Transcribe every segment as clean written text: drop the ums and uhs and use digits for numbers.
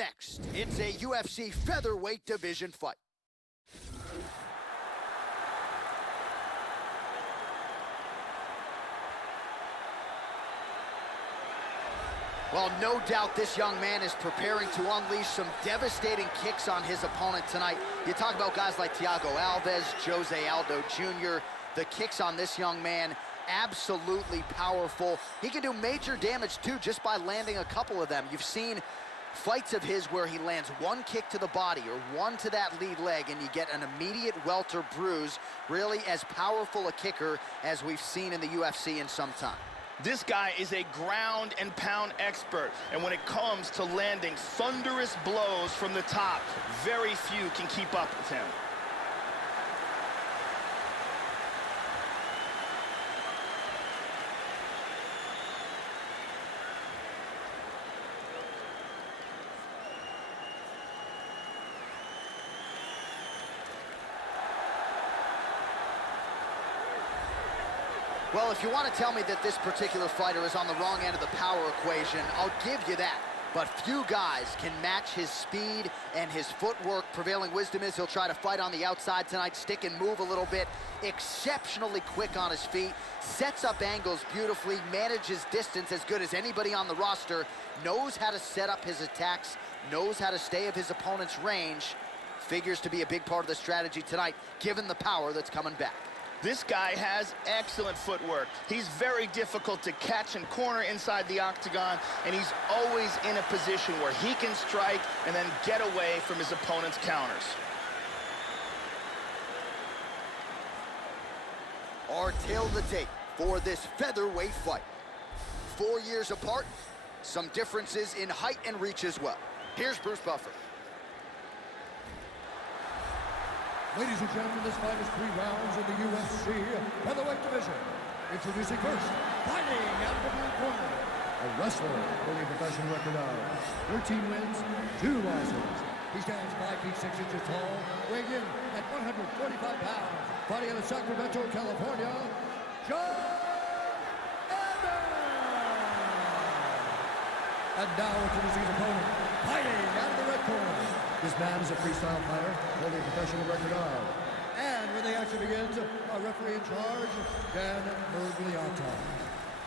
next, it's a UFC featherweight division fight. Well, no doubt this young man is preparing to unleash some devastating kicks on his opponent tonight. You talk about guys like Thiago Alves, Jose Aldo Jr., the kicks on this young man, absolutely powerful. He can do major damage, too, just by landing a couple of them. You've seen fights of his where he lands one kick to the body or one to that lead leg, and you get an immediate welter bruise. Really as powerful a kicker as we've seen in the UFC in some time. This guy is a ground and pound expert, and when it comes to landing thunderous blows from the top, very few can keep up with him. Well, if you want to tell me that this particular fighter is on the wrong end of the power equation, I'll give you that. But few guys can match his speed and his footwork. Prevailing wisdom is he'll try to fight on the outside tonight, stick and move a little bit. Exceptionally quick on his feet, sets up angles beautifully, manages distance as good as anybody on the roster, knows how to set up his attacks, knows how to stay of his opponent's range. Figures to be a big part of the strategy tonight, given the power that's coming back. This guy has excellent footwork. He's very difficult to catch and corner inside the octagon, and he's always in a position where he can strike and then get away from his opponent's counters. Our tale of the tape for this featherweight fight. 4 years apart, some differences in height and reach as well. Here's Bruce Buffer. Ladies and gentlemen, this fight is 3 rounds in the UFC featherweight division. Introducing first, fighting out of the blue corner, a wrestler with a professional record of 13 wins, 2 losses. He stands 5 feet 6 inches tall, weighing in at 145 pounds. Fighting out of Sacramento, California, John Evans! And now introducing his opponent, fighting out of the red corner. This man is a freestyle fighter, holding a professional record of. And when the action begins, our referee in charge, Dan Murgliata.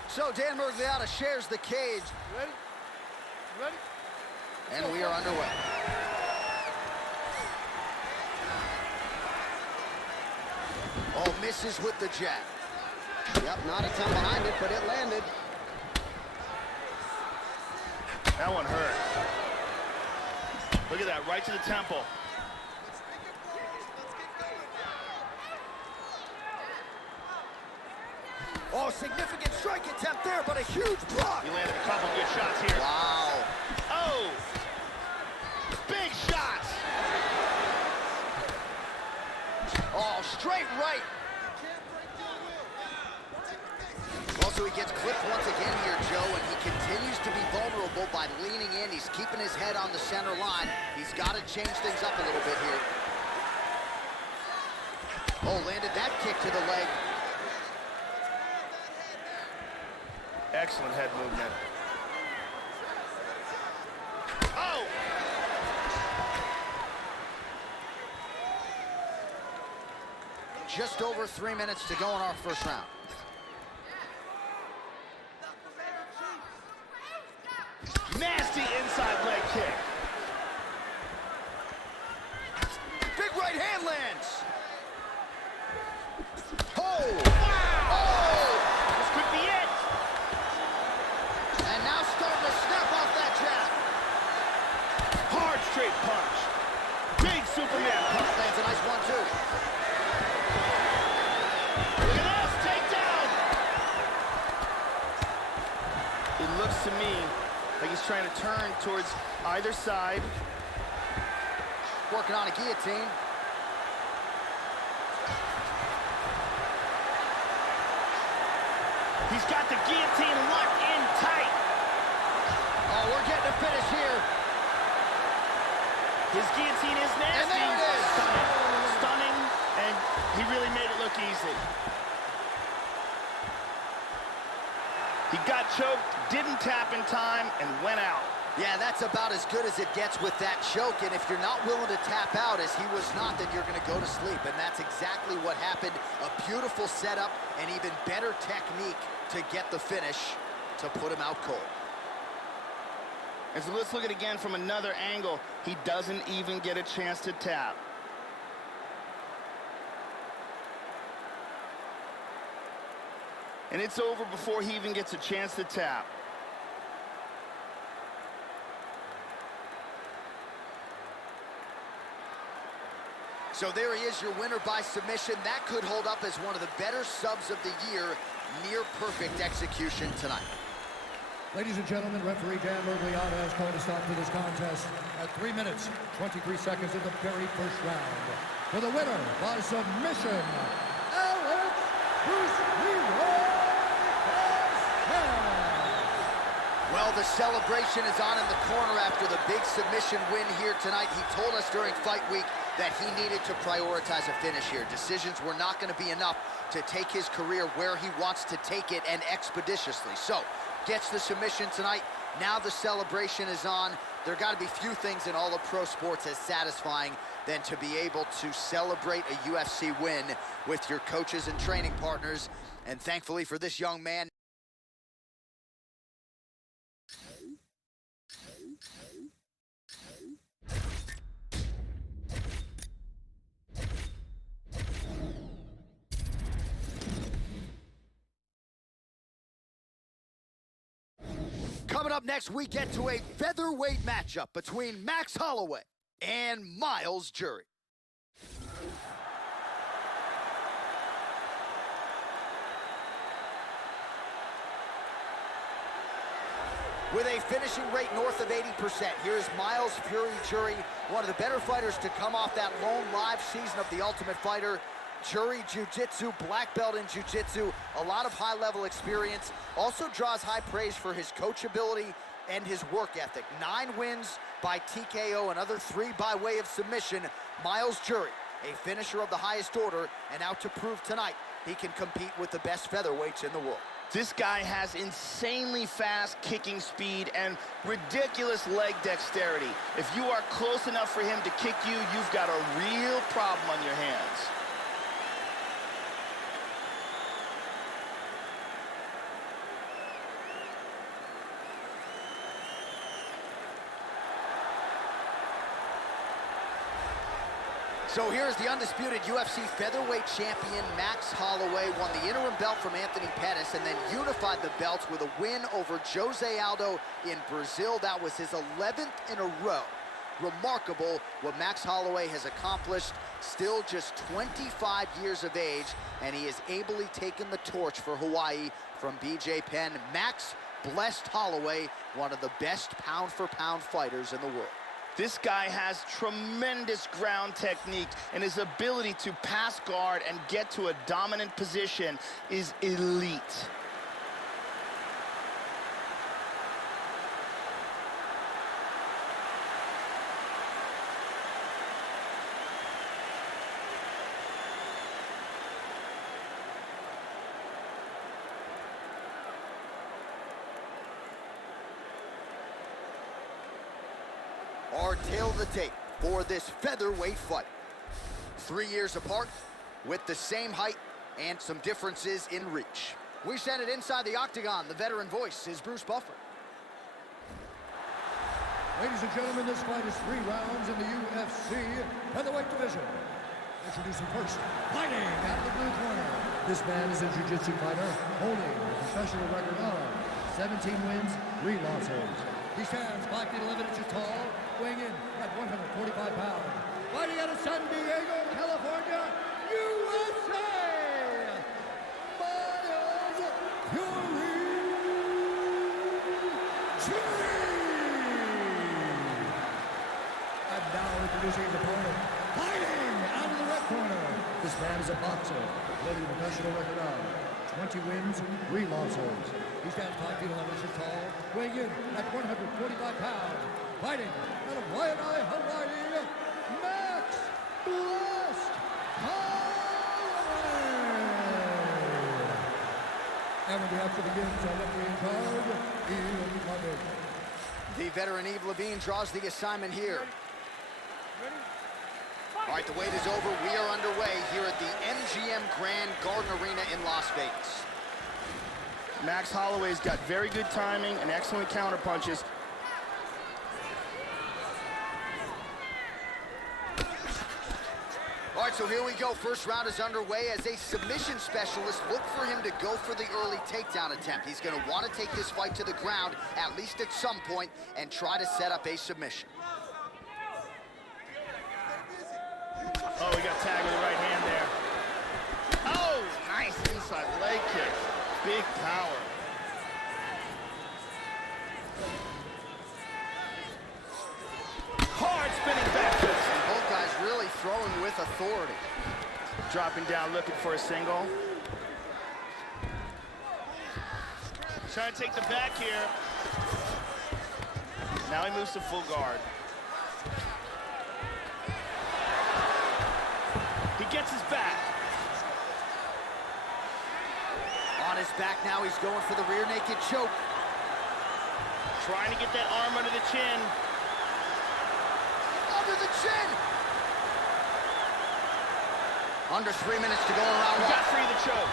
So Dan Murgliata shares the cage. Ready? Ready? And we are underway. Oh, misses with the jab. Yep, not a ton behind it, but it landed. That one hurt. Look at that, right to the temple. Oh, significant strike attempt there, but a huge block. He landed a couple good shots here. Wow. Oh! Big shots! Oh, straight right. Also, he gets clipped once again here, Joe, and he continues to be vulnerable by leaning in. He's keeping his head on the center line. He's got to change things up a little bit here. Oh, landed that kick to the leg. Excellent head movement. Oh! Just over 3 minutes to go in our first round. Nasty inside leg kick. Big right hand lands. Oh! Wow! Oh! This could be it. And now starting to snap off that jab. Hard straight punch. Big Superman punch. Lands a nice one, too. Look at this, takedown. It looks to me like he's trying to turn towards either side. Working on a guillotine. He's got the guillotine locked in tight. Oh, we're getting a finish here. His guillotine is nasty. And there it is. Stunning. Stunning, and he really made it look easy. He got choked, didn't tap in time, and went out. Yeah, that's about as good as it gets with that choke, and if you're not willing to tap out, as he was not, then you're going to go to sleep, and that's exactly what happened. A beautiful setup and even better technique to get the finish to put him out cold. And so let's look at it again from another angle. He doesn't even get a chance to tap. And it's over before he even gets a chance to tap. So there he is, your winner by submission. That could hold up as one of the better subs of the year. Near perfect execution tonight. Ladies and gentlemen, referee Dan Mergliata has called a stop to this contest at 3 minutes, 23 seconds of the very first round. For the winner by submission, Alex Bruce Leroy. Well, the celebration is on in the corner after the big submission win here tonight. He told us during fight week that he needed to prioritize a finish here. Decisions were not going to be enough to take his career where he wants to take it, and expeditiously. So, gets the submission tonight. Now the celebration is on. There got to be few things in all of pro sports as satisfying than to be able to celebrate a UFC win with your coaches and training partners. And thankfully for this young man, coming up next, we get to a featherweight matchup between Max Holloway and Myles Jury. With a finishing rate north of 80%, here's Myles Fury Jury, one of the better fighters to come off that lone live season of The Ultimate Fighter. Jury, jiu-jitsu, black belt in jiu-jitsu, a lot of high-level experience. Also draws high praise for his coachability and his work ethic. 9 wins by TKO, another 3 by way of submission. Myles Jury, a finisher of the highest order, and out to prove tonight he can compete with the best featherweights in the world. This guy has insanely fast kicking speed and ridiculous leg dexterity. If you are close enough for him to kick you, you've got a real problem on your hands. So here's the undisputed UFC featherweight champion, Max Holloway, won the interim belt from Anthony Pettis and then unified the belts with a win over Jose Aldo in Brazil. That was his 11th in a row. Remarkable what Max Holloway has accomplished, still just 25 years of age, and he has ably taken the torch for Hawaii from BJ Penn. Max blessed Holloway, one of the best pound-for-pound fighters in the world. This guy has tremendous ground technique, and his ability to pass guard and get to a dominant position is elite. Our tail of the tape for this featherweight fight. 3 years apart, with the same height and some differences in reach. We send it inside the octagon. The veteran voice is Bruce Buffer. Ladies and gentlemen, this fight is 3 rounds in the UFC featherweight division. Introducing first, fighting out of the blue corner. This man is a jiu-jitsu fighter holding a professional record of 17 wins, 3 losses. He stands 5 feet 11 inches tall, weighing in at 145 pounds. Fighting out of San Diego, California, USA, Myles Fury Jury. And now introducing his opponent, fighting out of the red corner. This man is a boxer, holding a professional record of 20 wins, 3 losses. He stands 5 feet 11 inches tall, weighing in at 145 pounds. Fighting out of Waianae, Hawaii, Max Blessed Holloway. And when the action begins, our referee in charge, Ian Lovett. The veteran Yves Levine draws the assignment here. All right, the wait is over. We are underway here at the MGM Grand Garden Arena in Las Vegas. Max Holloway's got very good timing and excellent counter punches. All right, so here we go. First round is underway. As a submission specialist, look for him to go for the early takedown attempt. He's going to want to take this fight to the ground, at least at some point, and try to set up a submission. Oh, he got tagged with the right hand there. Oh, nice inside leg kick. Big power. Hard spinning back fist. Both guys really throwing with authority. Dropping down, looking for a single. Trying to take the back here. Now he moves to full guard. He gets his back. On his back now, he's going for the rear naked choke. Trying to get that arm under the chin. Under the chin! Under 3 minutes to go in round He one. got free of the choke.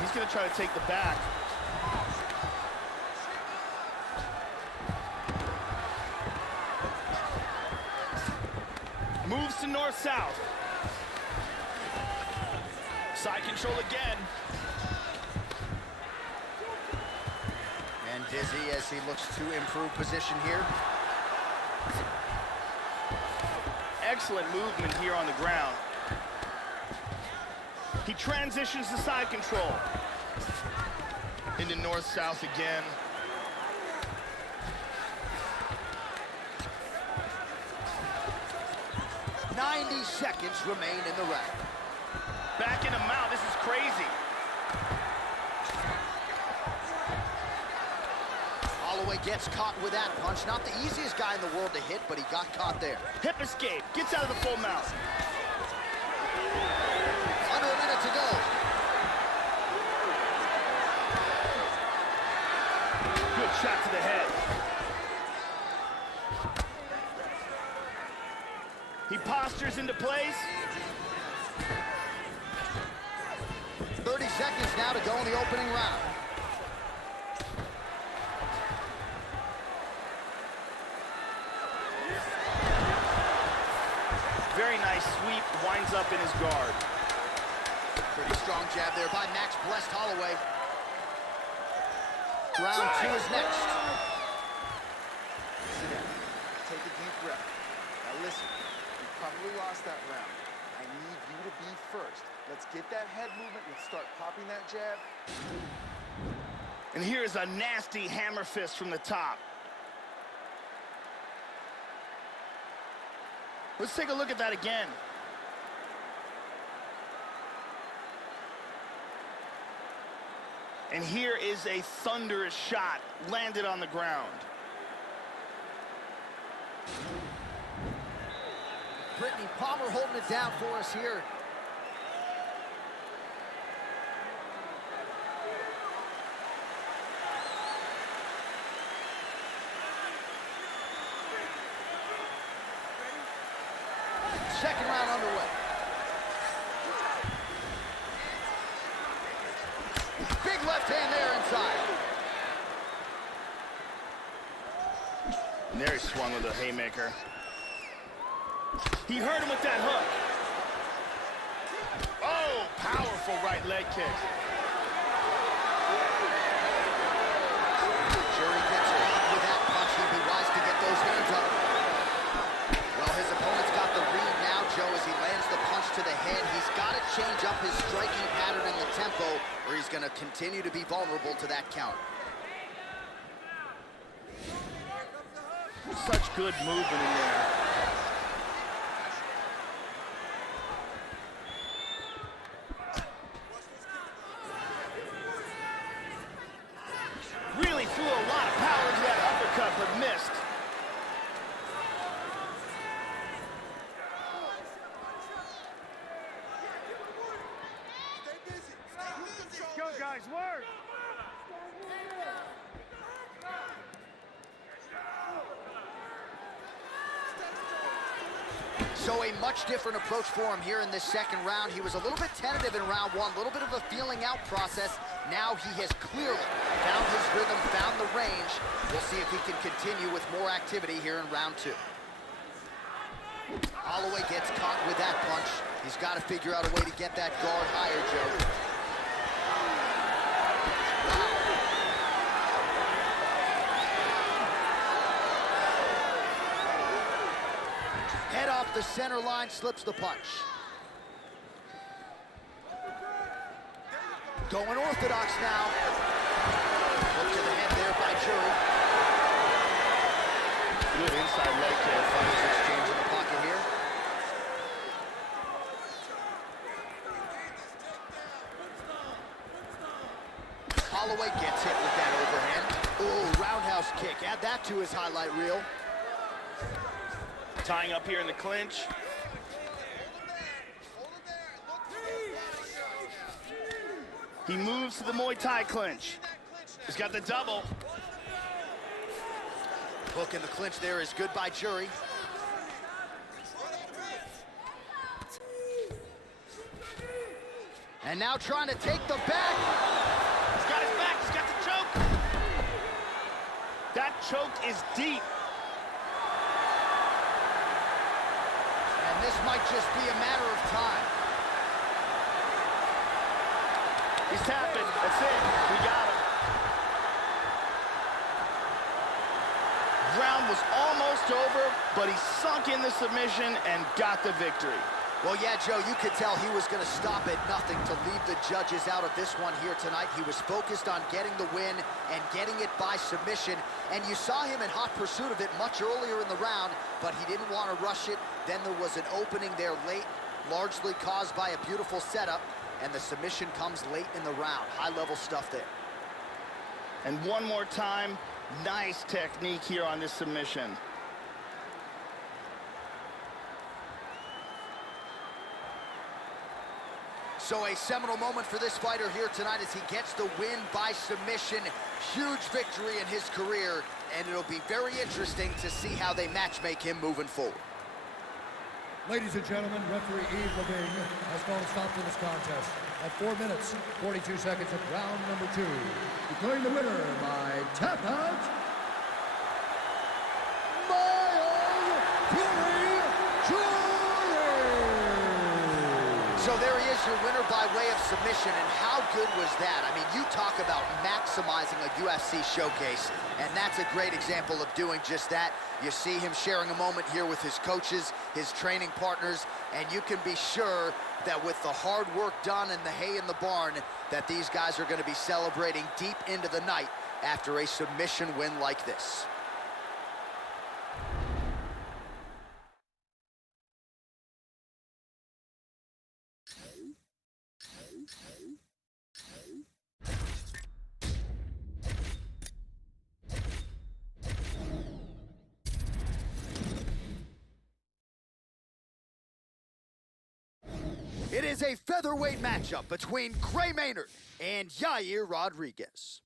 He's gonna try to take the back. Moves to north-south. Side control again. And dizzy as he looks to improve position here. Excellent movement here on the ground. He transitions to side control. Into north-south again. .90 seconds remain in the round. Back in the mount, this is crazy. Holloway gets caught with that punch. Not the easiest guy in the world to hit, but he got caught there. Hip escape, gets out of the full mount. Under a minute to go. Good shot to the head. He postures into place. 30 seconds now to go in the opening round. Very nice sweep, winds up in his guard. Pretty strong jab there by Max Blessed Holloway. Round two is next. Sit down. Take a deep breath. Now listen, you probably lost that round. I need you to be first. Let's get that head movement. Let's start popping that jab. And here's a nasty hammer fist from the top. Let's take a look at that again. And here is a thunderous shot landed on the ground. Brittany Palmer holding it down for us here. Second round underway. Big left hand there inside. And there he swung with a haymaker. He hurt him with that hook. Oh, powerful right leg kick. Jury gets a hit with that punch. He'd be wise to get those hands up. Well, his opponent's got the read now, Joe, as he lands the punch to the head. He's got to change up his striking pattern and the tempo, or he's going to continue to be vulnerable to that counter. Such good movement in there. Really threw a lot of power into that uppercut, but missed. Nice work. So a much different approach for him here in this second round. He was a little bit tentative in round one, a little bit of a feeling out process. Now he has clearly found his rhythm, found the range. We'll see if he can continue with more activity here in round two. Holloway gets caught with that punch. He's got to figure out a way to get that guard higher, Joe. Head off the center line, slips the punch. Going orthodox now. Look to the head there by Jury. Good inside leg kick. Fighters exchange in the pocket here. Holloway gets hit with that overhand. Ooh, roundhouse kick. Add that to his highlight reel. Tying up here in the clinch. He moves to the Muay Thai clinch. He's got the double. Hook in the clinch there is good by Jury. And now trying to take the back. He's got his back, he's got the choke. That choke is deep. And this might just be a matter of time. He's tapping, that's it, we got him. Round was almost over, but he sunk in the submission and got the victory. Well, yeah, Joe, you could tell he was going to stop at nothing to leave the judges out of this one here tonight. He was focused on getting the win and getting it by submission. And you saw him in hot pursuit of it much earlier in the round, but he didn't want to rush it. Then there was an opening there late, largely caused by a beautiful setup, and the submission comes late in the round. High-level stuff there. And one more time, nice technique here on this submission. So a seminal moment for this fighter here tonight as he gets the win by submission. Huge victory in his career, and it'll be very interesting to see how they matchmake him moving forward. Ladies and gentlemen, referee Yves Levine has called a stop to this contest at 4 minutes, 42 seconds of round number 2. Declaring the winner by tap out, So there he is, your winner by way of submission, and how good was that? I mean, you talk about maximizing a UFC showcase, and that's a great example of doing just that. You see him sharing a moment here with his coaches, his training partners, and you can be sure that with the hard work done and the hay in the barn, that these guys are going to be celebrating deep into the night after a submission win like this. It is a featherweight matchup between Gray Maynard and Yair Rodriguez.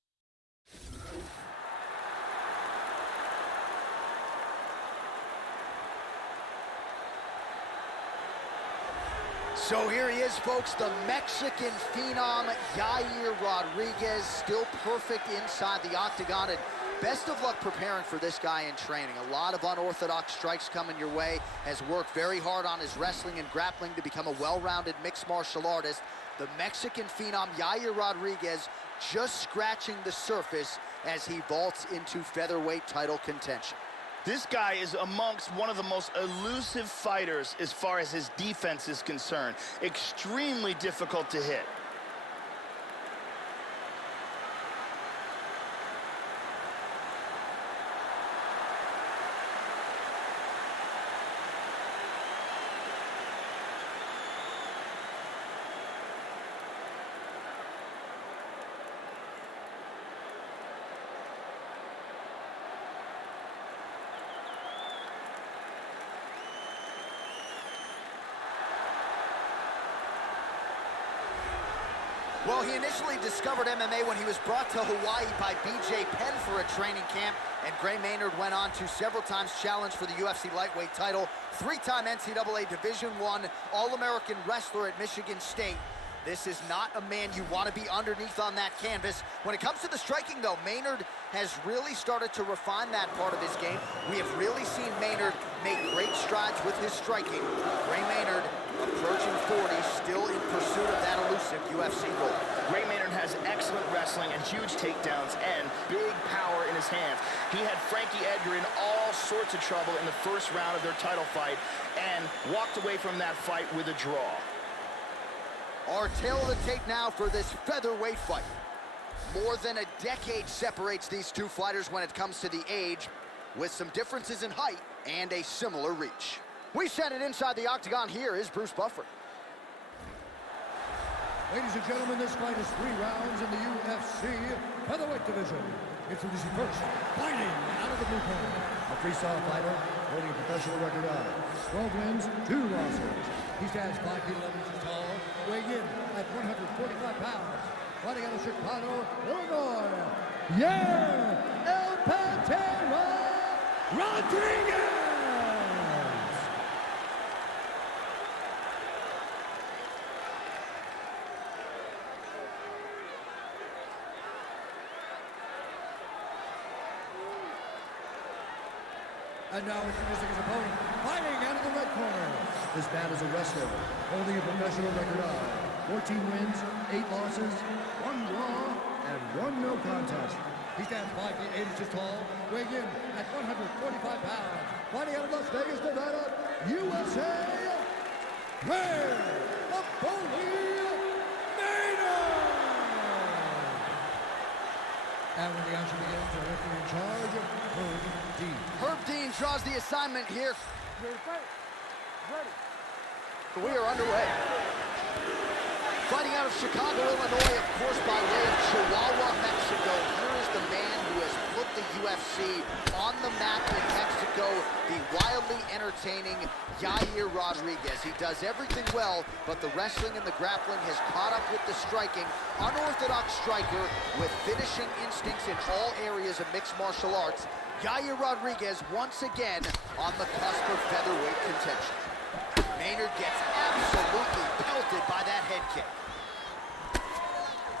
So here he is, folks, the Mexican phenom, Yair Rodriguez, still perfect inside the octagon. And best of luck preparing for this guy in training. A lot of unorthodox strikes coming your way. Has worked very hard on his wrestling and grappling to become a well-rounded mixed martial artist. The Mexican phenom, Yair Rodriguez, just scratching the surface as he vaults into featherweight title contention. This guy is amongst one of the most elusive fighters as far as his defense is concerned. Extremely difficult to hit. Well, he initially discovered MMA when he was brought to Hawaii by BJ Penn for a training camp, and Gray Maynard went on to several times challenge for the UFC lightweight title, three-time NCAA Division I All-American wrestler at Michigan State. This is not a man you want to be underneath on that canvas. When it comes to the striking, though, Maynard has really started to refine that part of his game. We have really seen Maynard make great strides with his striking. Gray Maynard, approaching 40, still in pursuit of that elusive UFC goal. Gray Maynard has excellent wrestling and huge takedowns and big power in his hands. He had Frankie Edgar in all sorts of trouble in the first round of their title fight and walked away from that fight with a draw. Our tail of the tape now for this featherweight fight. More than a decade separates these two fighters when it comes to the age, with some differences in height and a similar reach. We send it inside the octagon. Here is Bruce Buffer. Ladies and gentlemen, this fight is 3 rounds in the UFC featherweight division. Introducing first, fighting out of the blue corner, a freestyle fighter holding a professional record of 12 wins, 2 losses. He stands 5 feet 11 inches tall, weighing in at 145 pounds. Fighting out of Chicago, Illinois, El Pantera Rodriguez! And now introducing his opponent, fighting out of the red corner. This man is a wrestler, holding a professional record of 14 wins, 8 losses, 1 draw, and 1 no contest. He stands 5 feet 8 inches tall, weighing in at 145 pounds. Fighting out of Las Vegas, Nevada, USA, Gray Maynard! And when the action begins, the referee in charge, Herb Dean. Herb Dean draws the assignment here. Ready to fight? Ready. We are underway. Fighting out of Chicago, Illinois, of course, by way of Chihuahua, Mexico. Here is the man who has put the UFC on the map in Mexico, the wildly entertaining Yair Rodriguez. He does everything well, but the wrestling and the grappling has caught up with the striking. Unorthodox striker with finishing instincts in all areas of mixed martial arts. Yair Rodriguez once again on the cusp of featherweight contention. Maynard gets absolutely pelted by that head kick.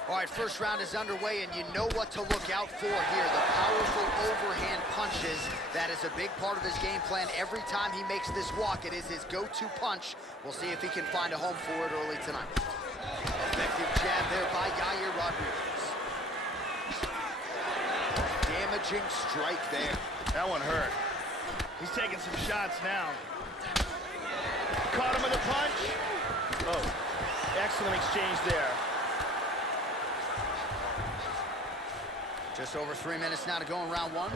All right, first round is underway, and you know what to look out for here. The powerful overhand punches. That is a big part of his game plan. Every time he makes this walk, it is his go-to punch. We'll see if he can find a home for it early tonight. Effective jab there by Yair Rodriguez. Damaging strike there. That one hurt. He's taking some shots now. Caught him with a punch. Oh, excellent exchange there. Just over 3 minutes now to go in round 1. Taken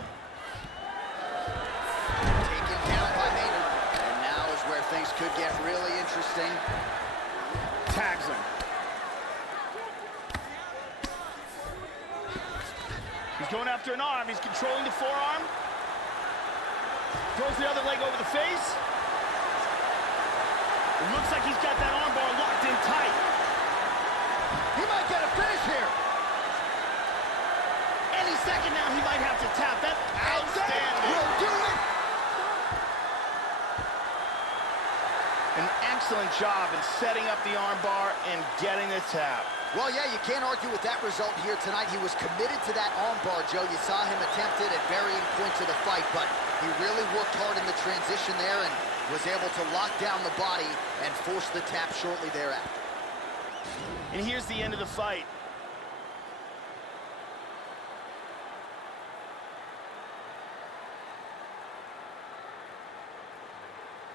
down by Maynard. And now is where things could get really interesting. Tags him. He's going after an arm. He's controlling the forearm. Throws the other leg over the face. It looks like he's got that armbar locked in tight. He might get a finish here. Any second now, he might have to tap. That outstanding. Will do it. An excellent job in setting up the armbar and getting the tap. Well, yeah, you can't argue with that result here tonight. He was committed to that armbar, Joe. You saw him attempt it at varying points of the fight, but he really worked hard in the transition there and was able to lock down the body and force the tap shortly thereafter. And here's the end of the fight.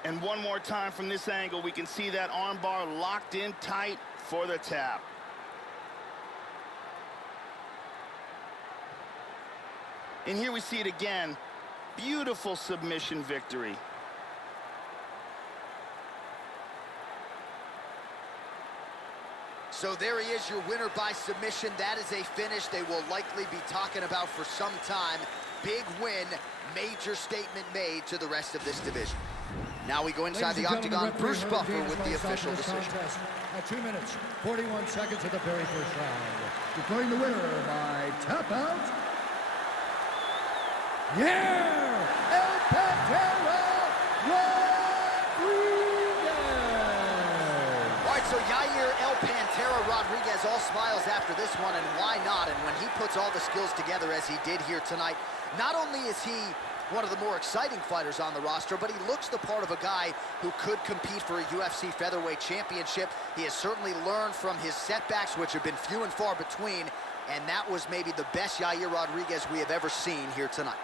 And one more time from this angle, we can see that armbar locked in tight for the tap. And here we see it again. Beautiful submission victory. So there he is, your winner by submission. That is a finish they will likely be talking about for some time. Big win, major statement made to the rest of this division. Now we go inside the octagon. Bruce Buffer with the official decision. at 2 minutes, 41 seconds of the very first round. Declaring the winner by tap out. Yeah! El Pantera Rodriguez! All right, so Yair El Pantera Rodriguez all smiles after this one, and why not? And when he puts all the skills together as he did here tonight, not only is he one of the more exciting fighters on the roster, but he looks the part of a guy who could compete for a UFC featherweight championship. He has certainly learned from his setbacks, which have been few and far between, and that was maybe the best Yair Rodriguez we have ever seen here tonight.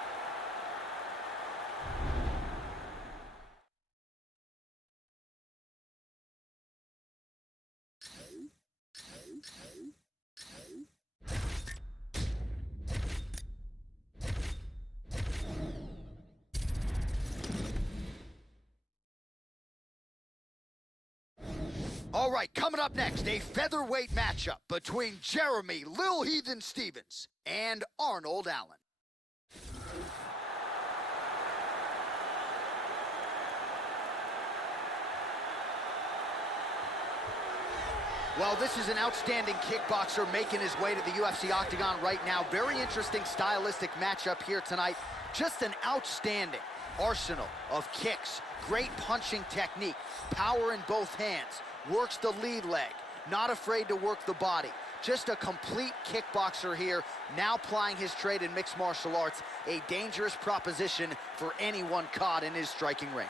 All right, coming up next, a featherweight matchup between Jeremy Lil Heathen Stevens and Arnold Allen. Well, this is an outstanding kickboxer making his way to the UFC octagon right now. Very interesting stylistic matchup here tonight. Just an outstanding arsenal of kicks, great punching technique, power in both hands. Works the lead leg, not afraid to work the body. Just a complete kickboxer here, now plying his trade in mixed martial arts. A dangerous proposition for anyone caught in his striking range.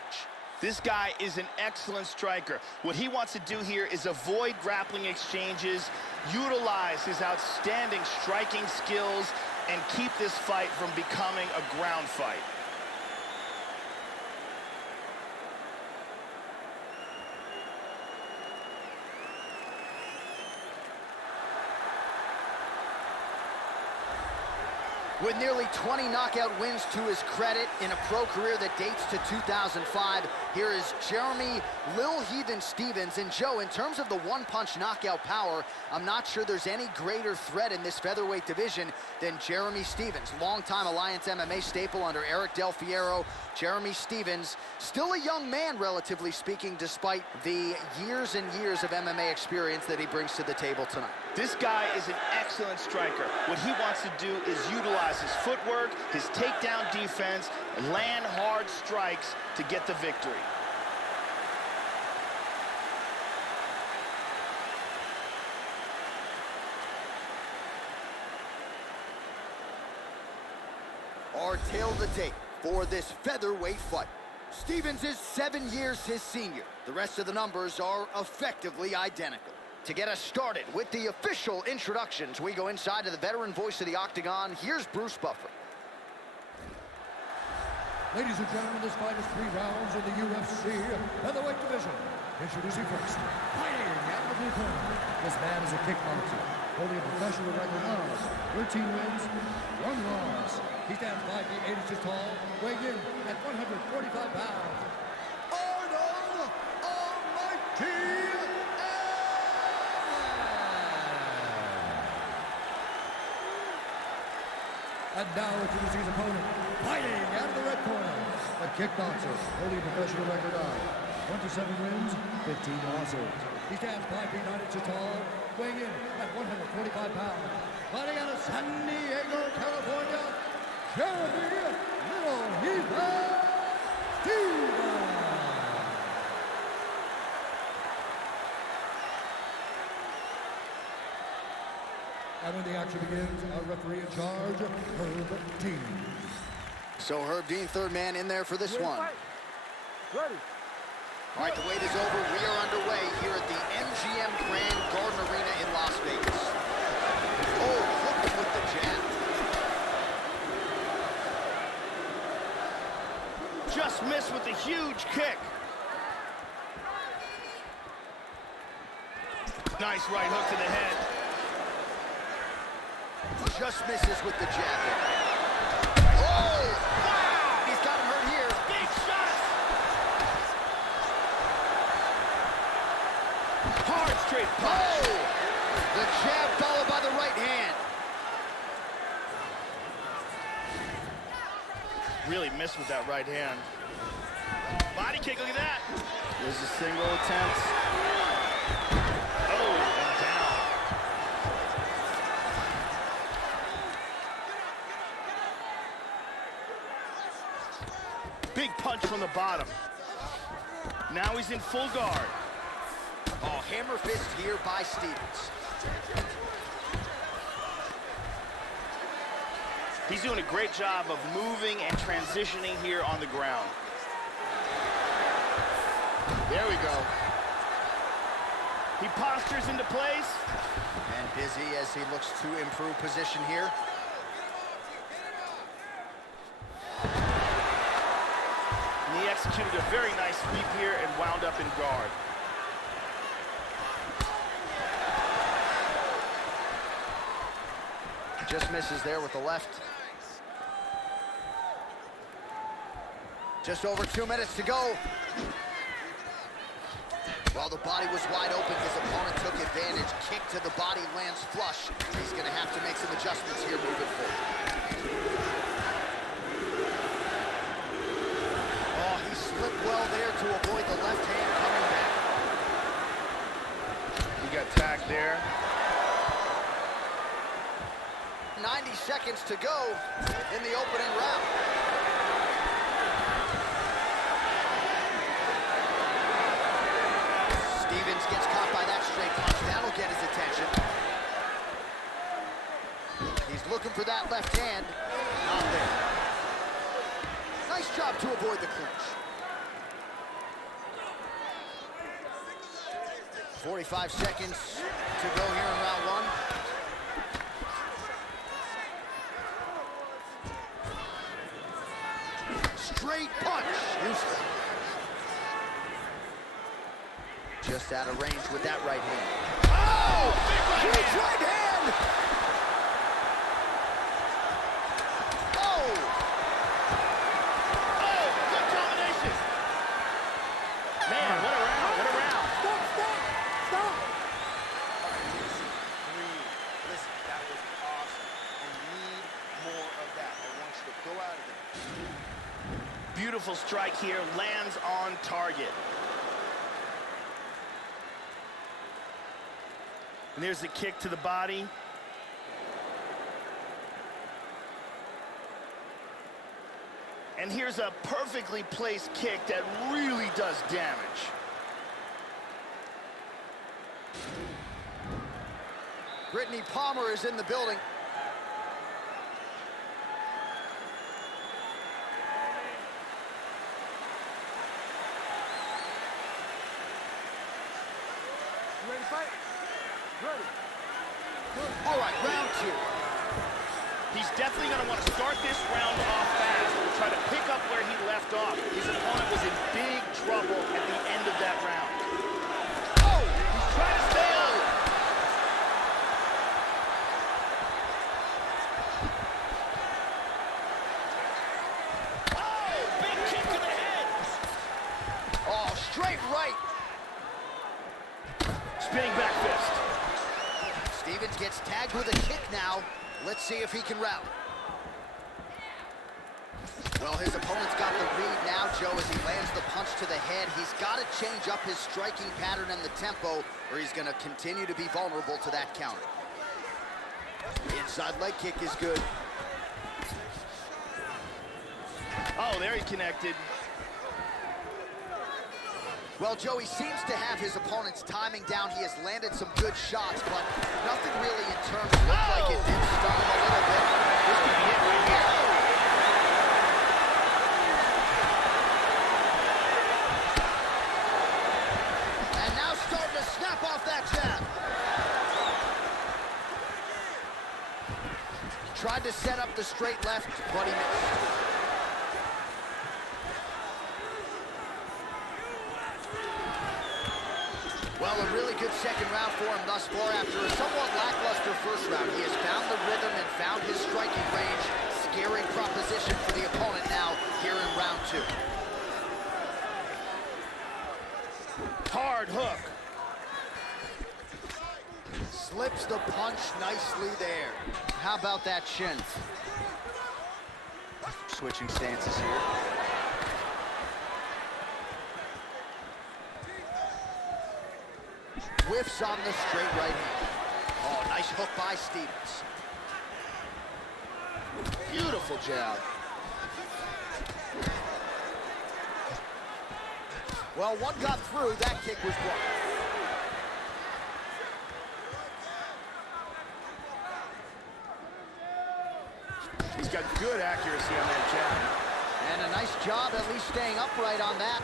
This guy is an excellent striker. What he wants to do here is avoid grappling exchanges, utilize his outstanding striking skills, and keep this fight from becoming a ground fight. With nearly 20 knockout wins to his credit in a pro career that dates to 2005, here is Jeremy Lil Heathen Stevens. And Joe, in terms of the one-punch knockout power, I'm not sure there's any greater threat in this featherweight division than Jeremy Stevens. Longtime Alliance MMA staple under Eric Del Fiero. Jeremy Stevens, still a young man, relatively speaking, despite the years and years of MMA experience that he brings to the table tonight. This guy is an excellent striker. What he wants to do is utilize his footwork, his takedown defense, and land hard strikes to get the victory. Our tale of the tape for this featherweight fight. Stevens is 7 years his senior. The rest of the numbers are effectively identical. To get us started with the official introductions, we go inside to the veteran voice of the octagon. Here's Bruce Buffer. Ladies and gentlemen, this fight is 3 rounds in the UFC featherweight division. Introducing first, fighting out of the blue corner. This man is a kickboxer, holding a professional record of 13 wins, 1 loss. He stands 5 feet 8 inches tall, weighing in at 145 pounds. Arnold Almighty! And now introducing his opponent, fighting out of the red corner, a kickboxer holding a professional record of 27 wins, 15 losses. He stands 5 feet 9 inches tall, weighing in at 145 pounds. Fighting out of San Diego, California, Jeremy Lil Heathen Stevens. And when the action begins, our referee in charge, Herb Dean. So Herb Dean, third man in there for this one. Ready. All right, the wait is over. We are underway here at the MGM Grand Garden Arena in Las Vegas. Oh, hooked him with the jab. Just missed with a huge kick. Nice right hook to the head. Just misses with the jab. Oh! Wow! He's got him hurt here. Big shots! Hard straight punch. Oh! The jab followed by the right hand. Really missed with that right hand. Body kick, look at that. There's a single attempt. from the bottom. Now he's in full guard. Oh, hammer fist here by Stevens. He's doing a great job of moving and transitioning here on the ground. There we go. He postures into place. And busy as he looks to improve position here. And he executed a very nice sweep here and wound up in guard. Just misses there with the left. Just over 2 minutes to go. While the body was wide open, his opponent took advantage. Kick to the body lands flush. He's going to have to make some adjustments here moving forward. Oh, he slipped well there to avoid the left hand coming back. He got tagged there. 90 seconds to go in the opening round. Stevens gets caught by that straight punch. That'll get his attention. He's looking for that left hand. Not there. Nice job to avoid the clinch. 45 seconds to go here in round one. Straight punch. Useless. Just out of range with that right hand. Oh! Huge right hand! Oh! Oh, good combination. Man, what a round, what a round. Stop! Breathe. Listen, that was awesome. I need more of that. I want you to go out of there. Beautiful strike here, lands on target. And there's the kick to the body. And here's a perfectly placed kick that really does damage. Brittany Palmer is in the building. You ready to fight? Ready. All right, round two. He's definitely going to want to start this round off fast and try to pick up where he left off. His opponent was in big trouble at the end of that round. Oh, he's trying to stay on. Oh, big kick to the head. Oh, straight right. Spinning back fist. Stevens gets tagged with a kick now. Let's see if he can rally. Well, his opponent's got the lead now, Joe, as he lands the punch to the head. He's got to change up his striking pattern and the tempo, or he's going to continue to be vulnerable to that counter. Inside leg kick is good. Oh, there he connected. Well, Joe, he seems to have his opponent's timing down. He has landed some good shots, but nothing really in terms of looked like it did stun him a little bit. This could be it right here. And now starting to snap off that jab. Tried to set up the straight left, but he missed. Well, a really good second round for him thus far. After a somewhat lackluster first round, he has found the rhythm and found his striking range. Scary proposition for the opponent now here in round two. Hard hook. Slips the punch nicely there. How about that shin? Switching stances here. Whiffs on the straight right hand. Oh, nice hook by Stevens. Beautiful jab. Well, one got through. That kick was blocked. He's got good accuracy on that jab. And a nice job at least staying upright on that.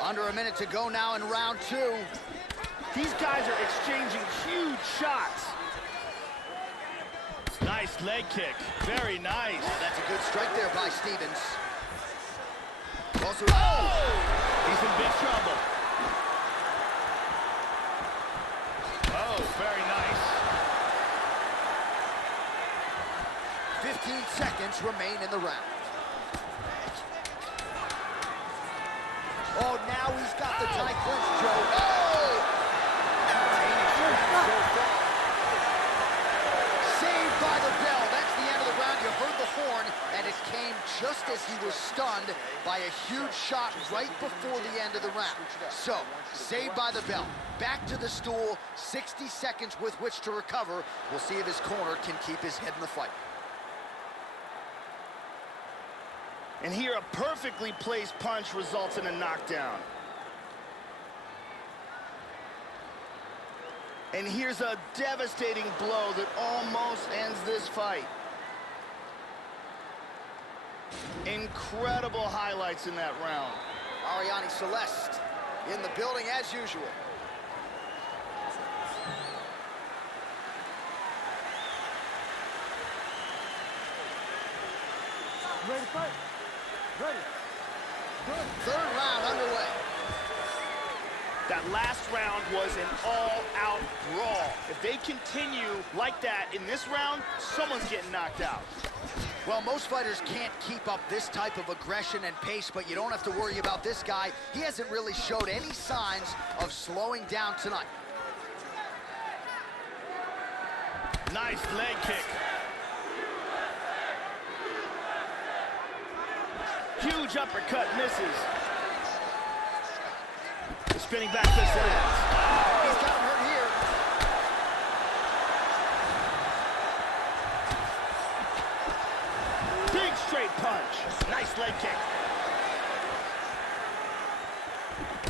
Under a minute to go now in round two. These guys are exchanging huge shots. Nice leg kick. Very nice. Yeah, that's a good strike there by Stevens. Also, He's in big trouble. Oh, very nice. 15 seconds remain in the round. Oh, now he's got the tight clinch, Joe. Oh! Saved by the bell. That's the end of the round. You heard the horn, and it came just as he was stunned by a huge shot right before the end of the round. So, saved by the bell. Back to the stool. 60 seconds with which to recover. We'll see if his corner can keep his head in the fight. And here, a perfectly placed punch results in a knockdown. And here's a devastating blow that almost ends this fight. Incredible highlights in that round. Ariane Celeste in the building as usual. Ready to fight? Ready. Good. Third round underway. That last round was an all-out brawl. If they continue like that in this round, someone's getting knocked out. Well, most fighters can't keep up this type of aggression and pace, but you don't have to worry about this guy. He hasn't really showed any signs of slowing down tonight. Nice leg kick. Huge uppercut misses. The spinning back fist lands. He's got him hurt here. Big straight punch. Nice leg kick.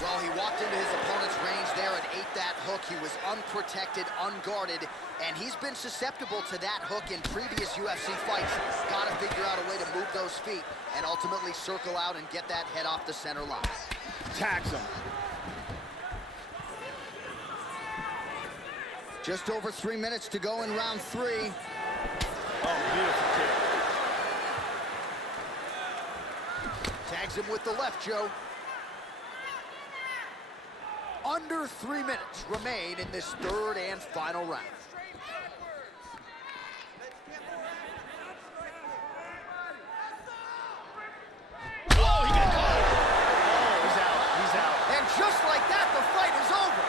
Well, he walked into his opponent's range there and ate that hook. He was unprotected, unguarded, and he's been susceptible to that hook in previous UFC fights. Got to figure out a way to move those feet and ultimately circle out and get that head off the center line. Tags him. Just over 3 minutes to go in round three. Oh, beautiful kick. Tags him with the left, Joe. Under 3 minutes remain in this third and final round. Oh, he got caught. Oh, he's out. He's out. And just like that, the fight is over.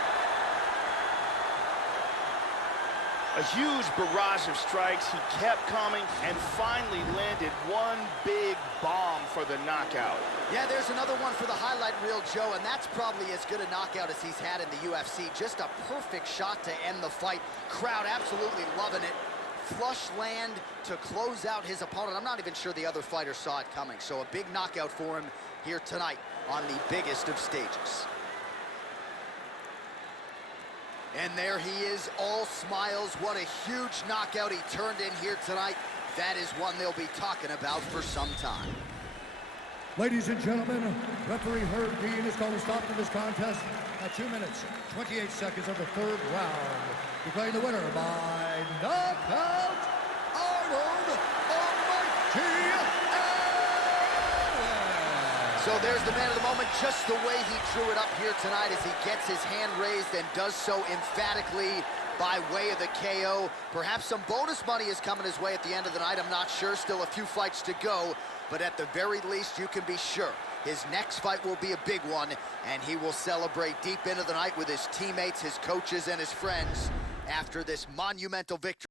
A huge barrage of strikes. He kept coming and finally landed one big bomb for the knockout. Yeah, there's another one for the highlight reel, Joe, and that's probably as good a knockout as he's had in the UFC. Just a perfect shot to end the fight. Crowd absolutely loving it. Flush land to close out his opponent. I'm not even sure the other fighter saw it coming, so a big knockout for him here tonight on the biggest of stages. And there he is, all smiles. What a huge knockout he turned in here tonight. That is one they'll be talking about for some time. Ladies and gentlemen, referee Herb Dean has called a stop to this contest at 2 minutes, 28 seconds of the third round. Declaring the winner by knockout, Arnold Almighty. So there's the man of the moment, just the way he drew it up here tonight as he gets his hand raised and does so emphatically by way of the KO. Perhaps some bonus money is coming his way at the end of the night. I'm not sure. Still a few fights to go. But at the very least, you can be sure his next fight will be a big one, and he will celebrate deep into the night with his teammates, his coaches, and his friends after this monumental victory.